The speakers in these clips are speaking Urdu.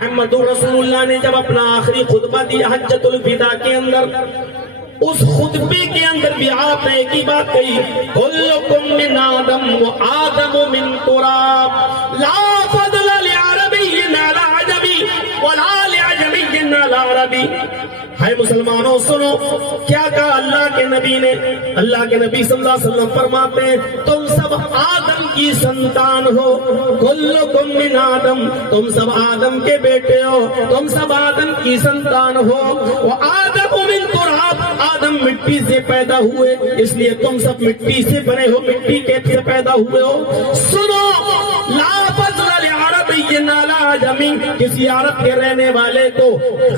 محمد رسول اللہ نے جب اپنا آخری خطبہ دیا حجۃ الوداع کے اندر، اس خطبے کے اندر بھی آپ نے ایک ہی بات کہی، کلکم من آدم و آدم من تراب، لا فضل لعربی علی عجمی ولا لعجمی علی عربی۔ ہے مسلمانوں سنو کیا کہا اللہ کے نبی نے۔ اللہ کے نبی صلی اللہ علیہ وسلم فرماتے ہیں تم سب آدم کی سنتان ہو، کلکم من آدم، تم سب آدم کے بیٹے ہو، تم سب آدم کی سنتان ہو، وآدم من تراب، آدم مٹی سے پیدا ہوئے، اس لیے تم سب مٹی سے بنے ہو، مٹی کے سے پیدا ہوئے ہو۔ سنو لا فضل لعربی علی عجمی، کسی عرب کے رہنے والے کو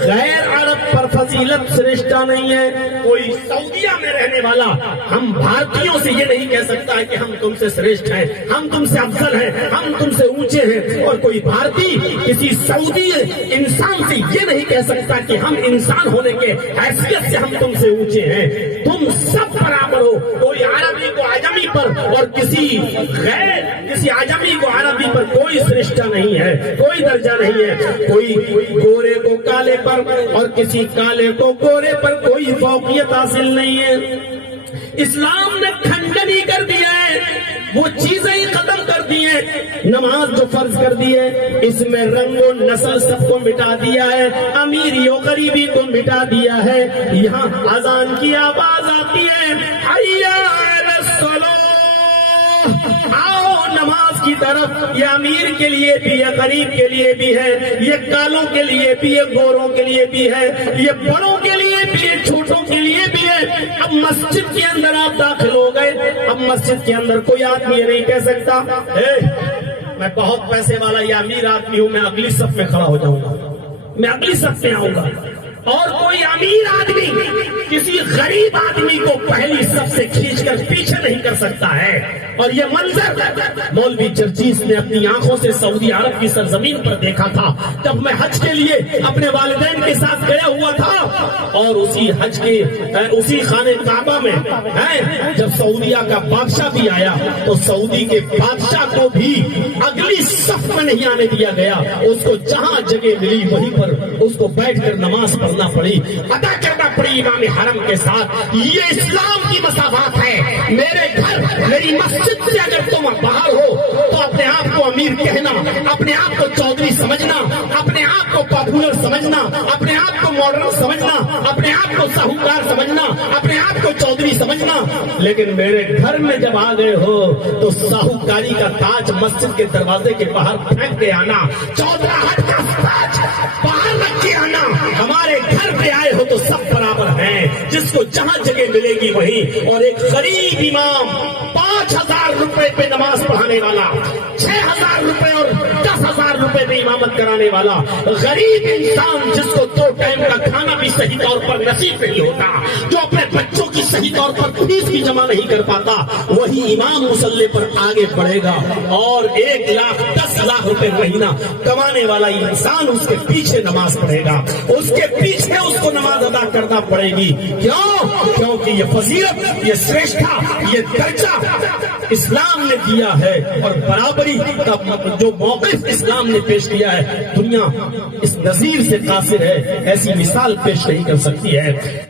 غیر عرب پر فضیلت سرشتہ نہیں ہے۔ کوئی سعودیہ میں رہنے والا ہم بھارتیوں سے یہ نہیں کہہ سکتا ہے کہ ہم تم سے سرشت ہیں، ہم تم سے افضل ہیں، ہم تم سے اونچے ہیں، اور کوئی بھارتی کسی سعودی انسان سے یہ نہیں کہہ سکتا کہ ہم انسان ہونے کے حیثیت سے ہم تم سے اونچے ہیں۔ تم سب برابر ہو، کوئی عربی کو عجمی پر اور کسی عجمی کو عربی پر کوئی سرشتہ نہیں ہے، کوئی درجہ نہیں ہے۔ کوئی گورے کو کالے پر اور کسی کالے کو گورے پر کوئی فوقیت حاصل نہیں ہے۔ اسلام نے کھنڈن ہی کر دیا ہے، وہ چیزیں ہی ختم کر دی ہیں۔ نماز جو فرض کر دی ہے اس میں رنگ و نسل سب کو مٹا دیا ہے، امیری و غریبی کو مٹا دیا ہے۔ یہاں اذان کی آواز آتی ہے، حی علی الصلاۃ، آؤ نماز کی طرف۔ یہ امیر کے لیے بھی ہے، غریب کے لیے بھی ہے، یہ کالوں کے لیے بھی ہے، گوروں کے لیے بھی ہے، یہ بڑوں کے لیے بھی ہے، چھوٹوں کے لیے بھی ہے۔ اب مسجد کے اندر آپ داخل ہو گئے، اب مسجد کے اندر کوئی آدمی یہ نہیں کہہ سکتا میں بہت پیسے والا یا امیر آدمی ہوں، میں اگلی صف میں کھڑا ہو جاؤں گا، میں اگلی صف میں آؤں گا۔ اور کوئی امیر آدمی کسی غریب آدمی کو پہلی صف سے کھینچ کر پیچھے نہیں کر سکتا ہے۔ اور یہ منظر مولوی جرجیس نے اپنی آنکھوں سے سعودی عرب کی سرزمین پر دیکھا تھا جب میں حج کے لیے اپنے والدین کے ساتھ گیا ہوا تھا، اور اسی حج کے اسی خانہ کعبہ میں جب سعودیہ کا بادشاہ بھی آیا تو سعودی کے بادشاہ کو بھی اگلی صف میں نہیں آنے دیا گیا، اس کو جہاں جگہ ملی وہیں پر اس کو بیٹھ کر نماز پڑھنا پڑی، ادا کرنا پڑی امام حرم کے ساتھ۔ یہ اسلام کی مساوات ہے۔ میرے گھر میری مسجد سے اگر تم باہر ہو تو اپنے آپ کو امیر کہنا، اپنے آپ کو چودھری سمجھنا، اپنے آپ کو پاپولر سمجھنا، اپنے آپ کو ماڈرن سمجھنا، اپنے آپ کو ساہوکار سمجھنا، اپنے آپ کو چودھری سمجھنا، لیکن میرے گھر میں جب آ گئے ہو تو ساہوکاری کا تاج مسجد کے دروازے کے باہر پھینک کے آنا، چودراہٹ کا تاج باہر رکھ کے آنا۔ ہمارے گھر پہ آئے ہو تو سب برابر ہیں، جس کو جہاں جگہ ملے گی وہیں۔ اور ایک غریب امام 5,000 روپے پہ نماز پڑھانے والا، 6,000 روپے اور 10,000 روپے پہ امامت کرانے والا غریب انسان، جس کو 2 ٹائم کا کھانا بھی صحیح طور پر نصیب نہیں ہوتا، جو اپنے بچوں کی صحیح طور پر فیس بھی جمع نہیں کر پاتا، وہی امام مصلی پر آگے بڑھے گا۔ اور 1,10,00,000 روپے مہینہ کمانے والا انسان اس کے پیچھے نماز پڑھے گا، اس کے پیچھے اس کو نماز ادا کرنا پڑے گی۔ کیوں؟ کیونکہ یہ فضیلت، یہ سرشتہ، یہ درجہ اسلام نے دیا ہے، اور برابری کا جو موقف اسلام نے پیش کیا ہے، دنیا اس نظیر سے قاصر ہے، ایسی مثال پیش نہیں کر سکتی ہے۔